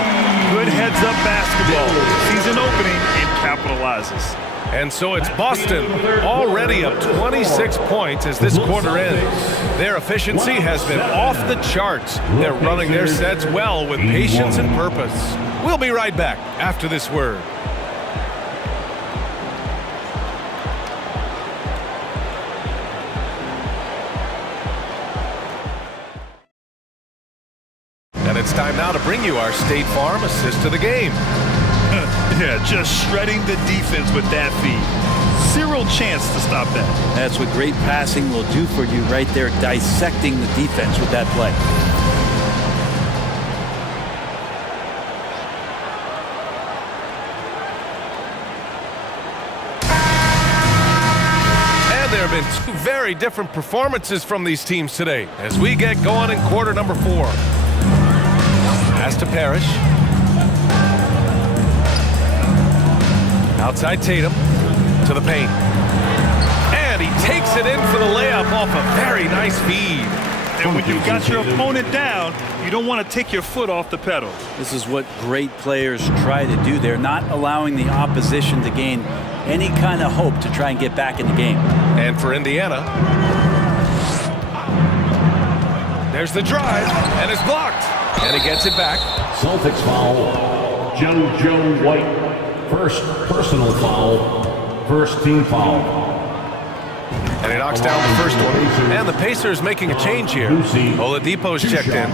Good heads-up basketball. Season opening and capitalizes. And so it's Boston already up 26 points as this quarter ends. Their efficiency has been off the charts. They're running their sets well with patience and purpose. We'll be right back after this word. And it's time now to bring you our State Farm assist to the game. Yeah, just shredding the defense with that feed. Zero chance to stop that. That's what great passing will do for you right there, dissecting the defense with that play. And there have been two very different performances from these teams today as we get going in quarter number 4. Pass to Parrish. Outside Tatum to the paint. And he takes it in for the layup off a very nice feed. And when you've got your opponent down, you don't want to take your foot off the pedal. This is what great players try to do. They're not allowing the opposition to gain any kind of hope to try and get back in the game. And for Indiana, there's the drive, and it's blocked. And he gets it back. Celtics foul, Joe White. First personal foul, first team foul. And he knocks down the first one. And the Pacers making a change here. Oladipo's checked in.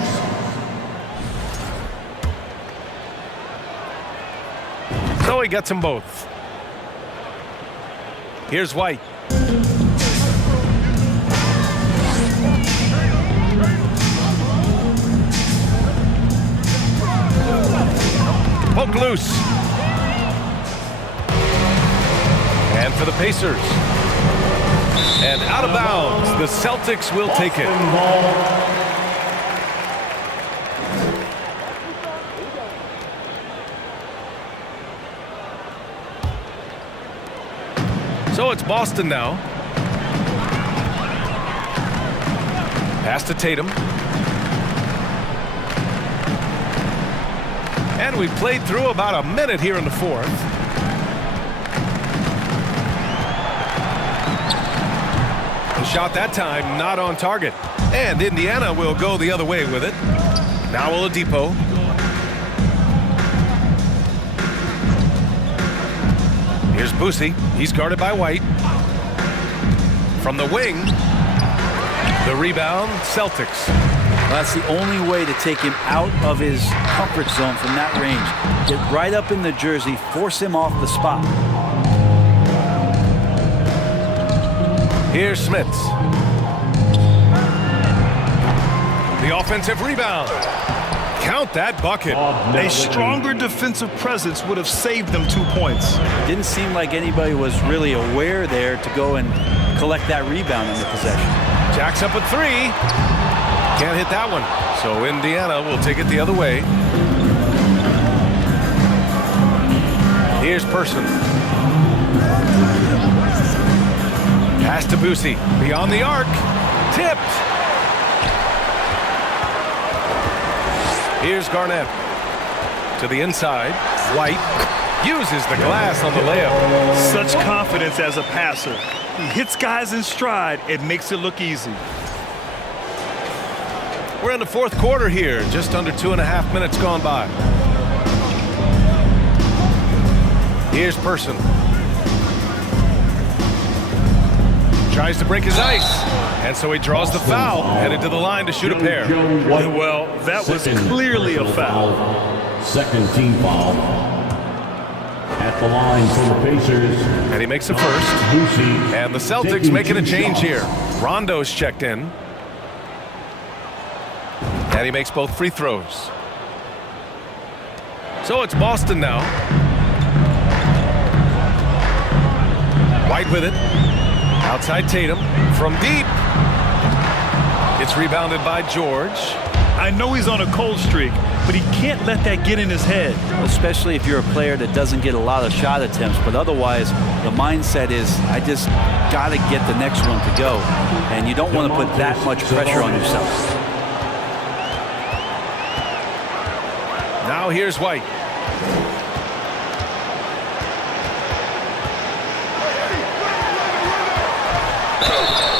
So he gets them both. Here's White. Poke loose. And for the Pacers. And out of bounds, the Celtics will take it. So it's Boston now. Pass to Tatum. And we've played through about a minute here in the fourth. Shot that time not on target, and Indiana will go the other way with it. Now Oladipo. Here's Boosie. He's guarded by White. From the wing, the rebound, Celtics. Well, that's the only way to take him out of his comfort zone from that range. Get right up in the jersey, force him off the spot. Here's Smits. The offensive rebound. Count that bucket. A stronger defensive presence would have saved them 2 points. Didn't seem like anybody was really aware there to go and collect that rebound in the possession. Jack's up at 3. Can't hit that one. So Indiana will take it the other way. Here's Person. Pass to Boosie. Beyond the arc. Tipped. Here's Garnett. To the inside. White. uses the glass on the layup. Such confidence as a passer. He hits guys in stride. It makes it look easy. We're in the fourth quarter here. Just under 2.5 minutes gone by. Here's Person. Tries to break his ice. And so he draws the foul. Headed to the line to shoot a pair. Well, that was clearly a foul. Second team foul. At the line for the Pacers. And he makes the first. And the Celtics making a change here. Rondo's checked in. And he makes both free throws. So it's Boston now. White with it. Outside Tatum. From deep. It's rebounded by George. I know he's on a cold streak, but he can't let that get in his head. Especially if you're a player that doesn't get a lot of shot attempts, but otherwise the mindset is, I just got to get the next one to go. And you don't want to put that much pressure on yourself. Now here's White.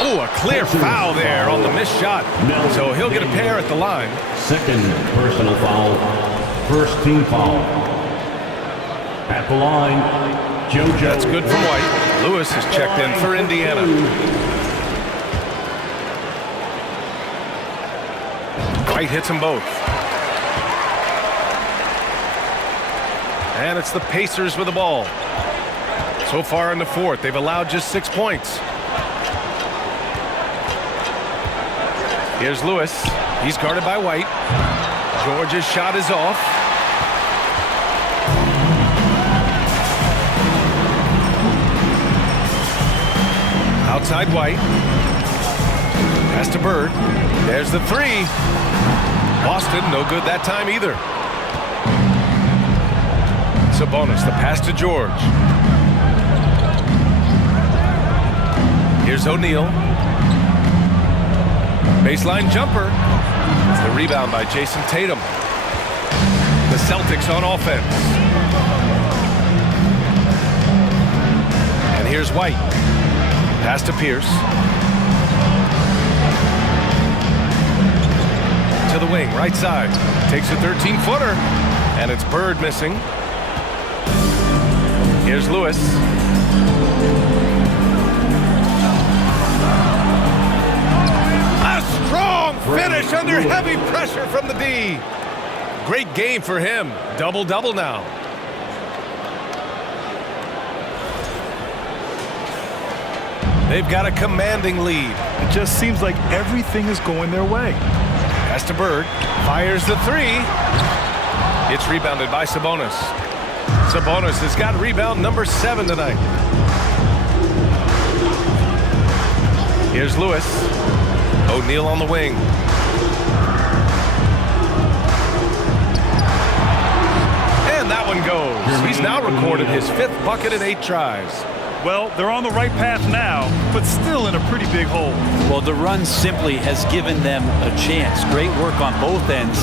Oh, a clear foul there on the missed shot. So he'll get a pair at the line. Second personal foul. First team foul. At the line, JoJo. That's good from White. Lewis is checked in for Indiana. White hits them both. And it's the Pacers with the ball. So far in the fourth, they've allowed just 6 points. Here's Lewis. He's guarded by White. George's shot is off. Outside White. Pass to Bird. There's the three. Boston, no good that time either. Sabonis, the pass to George. Here's O'Neal. Baseline jumper. The rebound by Jason Tatum. The Celtics on offense. And here's White. Pass to Pierce. To the wing, right side. Takes a 13-footer. And it's Bird missing. Here's Lewis. A strong finish under heavy pressure from the D. Great game for him. Double-double now. They've got a commanding lead. It just seems like everything is going their way. Pass to Bird. Fires the three. It's rebounded by Sabonis. Sabonis has got rebound number 7 tonight. Here's Lewis. O'Neal on the wing. And that one goes. He's now recorded his 5th bucket in 8 tries. Well, they're on the right path now, but still in a pretty big hole. Well, the run simply has given them a chance. Great work on both ends.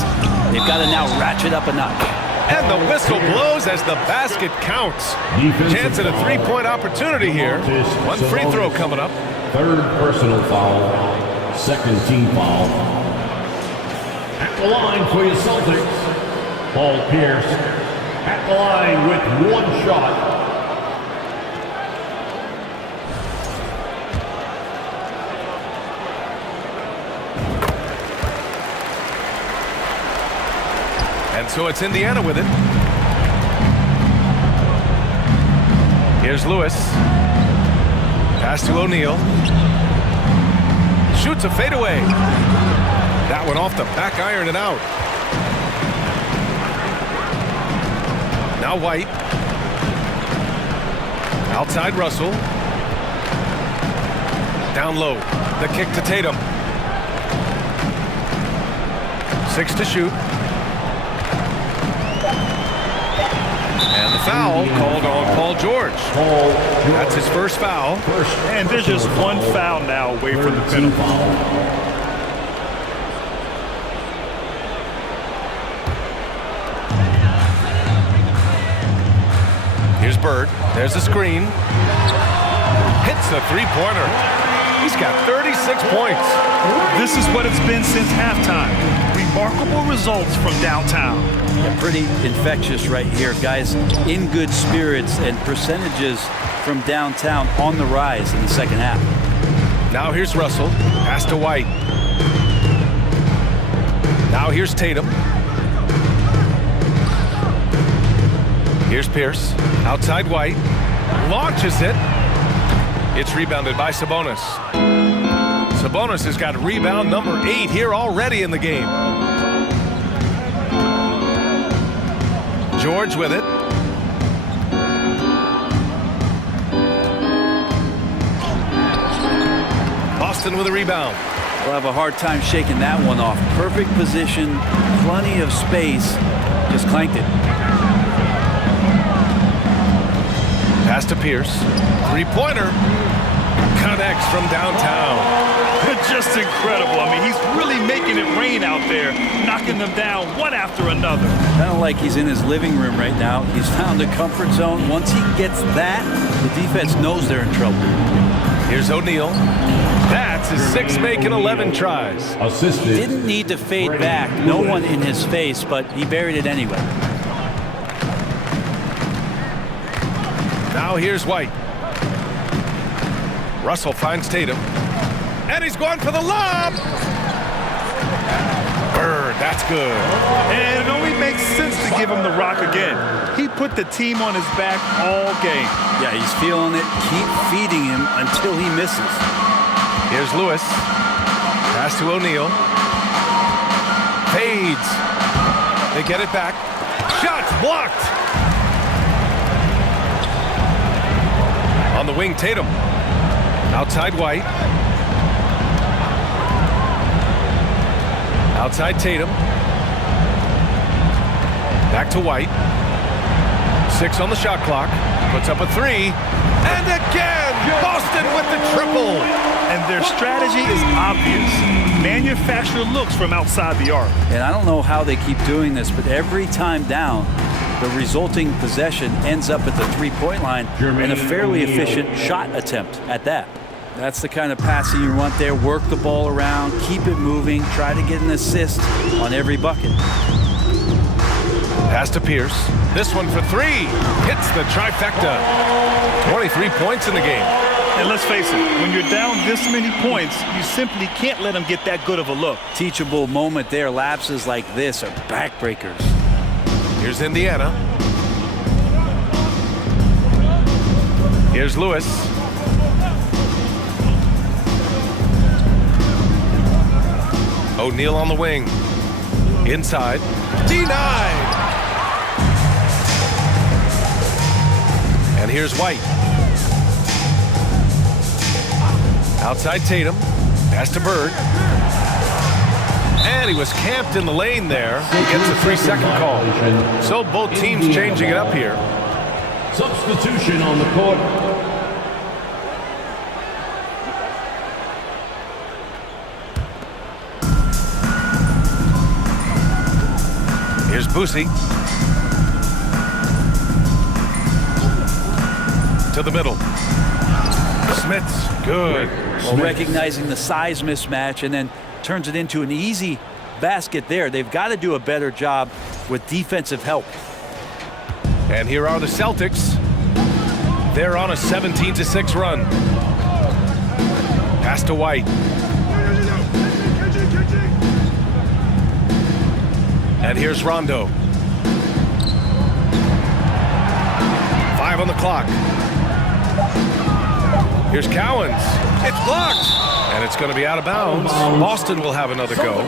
They've got to now ratchet up a notch. And the whistle blows as the basket counts. Chance at a 3-point opportunity here. One free throw coming up. Third personal foul. Second team foul. At the line for your Celtics, Paul Pierce. At the line with 1 shot. And so it's Indiana with it. Here's Lewis. Pass to O'Neal. Shoots a fadeaway. That one off the back iron and out. Now White. Outside Russell. Down low. The kick to Tatum. 6 to shoot. And the foul called on Paul George. That's his first foul. And there's just 1 foul now away from the penalty. Bird. There's the screen. Hits the three-pointer. He's got 36 points. This is what it's been since halftime. Remarkable results from downtown. Yeah, pretty infectious right here. Guys in good spirits, and percentages from downtown on the rise in the second half. Now here's Russell. Pass to White. Now here's Tatum. Here's Pierce. Outside White. Launches it. It's rebounded by Sabonis. Sabonis has got rebound number 8 here already in the game. George with it. Boston with a rebound. We'll have a hard time shaking that one off. Perfect position, plenty of space. Just clanked it. Pass to Pierce. Three-pointer. Connects from downtown. Just incredible. I mean, he's really making it rain out there, knocking them down one after another. Kind of like he's in his living room right now. He's found a comfort zone. Once he gets that, the defense knows they're in trouble. Here's O'Neal. That's his 6th make in 11 tries. Assisted. Didn't need to fade back. No one in his face, but he buried it anyway. Now here's White. Russell finds Tatum. And he's going for the lob. Bird, that's good. And it only makes sense to give him the rock again. He put the team on his back all game. Yeah, he's feeling it. Keep feeding him until he misses. Here's Lewis. Pass to O'Neal. Fades. They get it back. Shots blocked. On the wing, Tatum. Outside White. Outside Tatum. Back to White. 6 on the shot clock. Puts up a 3. And again, Boston with the triple. And their strategy is obvious. Manufacture looks from outside the arc. And I don't know how they keep doing this, but every time down, the resulting possession ends up at the three-point line and a fairly efficient shot attempt at that. That's the kind of passing you want there. Work the ball around, keep it moving, try to get an assist on every bucket. Pass to Pierce. This one for 3. Hits the trifecta. 23 points in the game. And let's face it, when you're down this many points, you simply can't let them get that good of a look. Teachable moment there. Lapses like this are backbreakers. Here's Indiana. Here's Lewis. O'Neal on the wing. Inside. Denied. And here's White. Outside Tatum. Pass to Bird. And he was camped in the lane there. He gets a 3-second call. So both teams changing it up here. Substitution on the court. Here's Boosie. To the middle. Smith's good. Well, recognizing the size mismatch and then turns it into an easy basket there. They've got to do a better job with defensive help. And here are the Celtics. They're on a 17-6 run. Pass to White. And here's Rondo. 5 on the clock. Here's Cowens. It's blocked. And it's going to be out of bounds. Boston will have another go.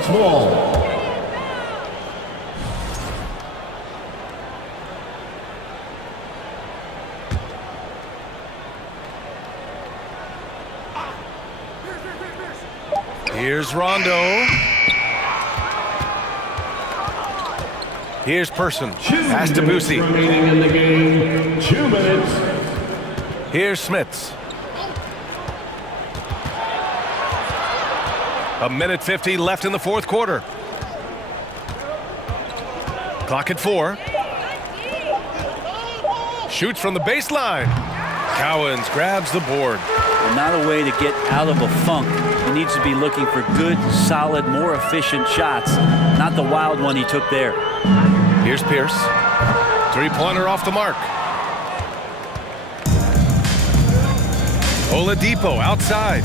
Here's Rondo. Here's Person. Pass to Boosie. Remaining in the game, 2 minutes. Here's Smits. 1:50 left in the fourth quarter. Clock at 4. Shoots from the baseline. Cowens grabs the board. And not a way to get out of a funk. He needs to be looking for good, solid, more efficient shots, not the wild one he took there. Here's Pierce. Three-pointer off the mark. Oladipo outside.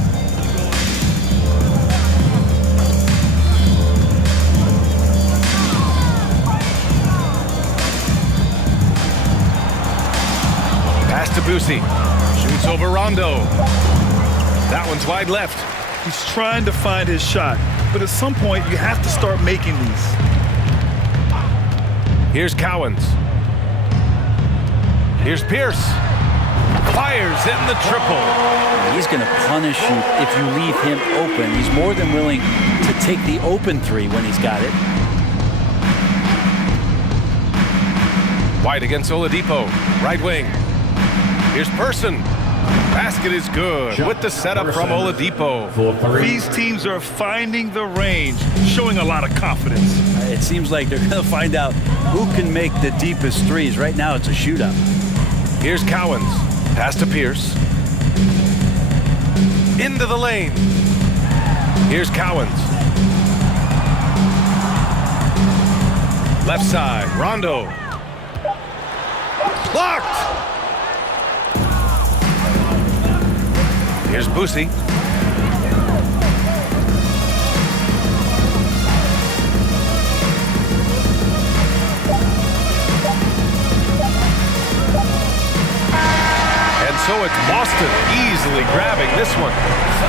Pass to Boosie. Shoots over Rondo. That one's wide left. He's trying to find his shot, but at some point you have to start making these. Here's Cowens. Here's Pierce. Fires in the triple. He's going to punish you if you leave him open. He's more than willing to take the open three when he's got it. White against Oladipo. Right wing. Here's Person. Basket is good with the setup from Oladipo. These teams are finding the range, showing a lot of confidence. It seems like they're going to find out who can make the deepest threes. Right now it's a shootout. Here's Cowens. Pass to Pierce. Into the lane. Here's Cowens. Left side, Rondo. Blocked! Here's Boosie. And so it's Boston easily grabbing this one.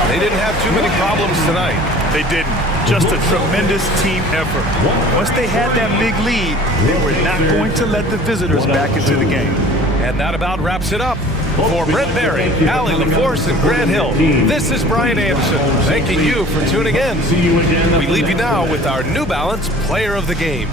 They didn't have too many problems tonight. They didn't. Just a tremendous team effort. Once they had that big lead, they were not going to let the visitors back into the game. And that about wraps it up. For Brent Berry, Allie LaForce, and Grant Hill, this is Brian Anderson, thanking you for tuning in. We leave you now with our New Balance Player of the Game.